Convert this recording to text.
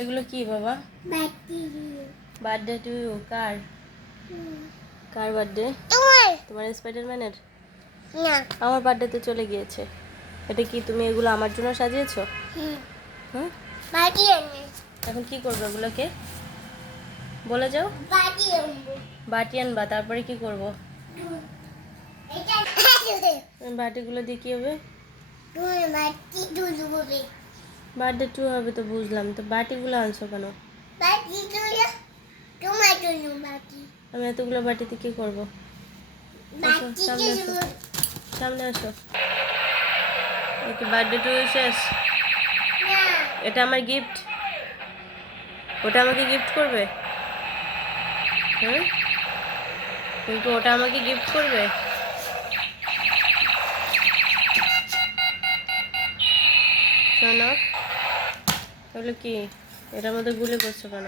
এগুলো কি বাবা? বার্থডে টু ইউ কার? কার বার্থডে তোমার স্পাইডারম্যানের আমার বার্থডেতে চলে গিয়েছে। এটা কি তুমি এগুলো আমার জন্য সাজিয়েছো? হুম। এখন কি করবে এগুলোকে বলে যাও। বাটি আনবা তারপরে কি করব? বাটিগুলো দিয়ে কি হবে? বার্থডে টু হবে। তো বুঝলাম। তো বাটিগুলো আনছো কেন? আমি এতগুলো বাটিতে কি করব? সামনে আসো। সামনে আসো। ওকে বার্থডে টু শেষ। এটা আমার গিফট ওটা আমাকে গিফট করবে? হ্যাঁ? কিন্তু ওটা আমাকে গিফট করবে? শোনো তাহলে কি? এটার মধ্যে গুলি করছ কেন?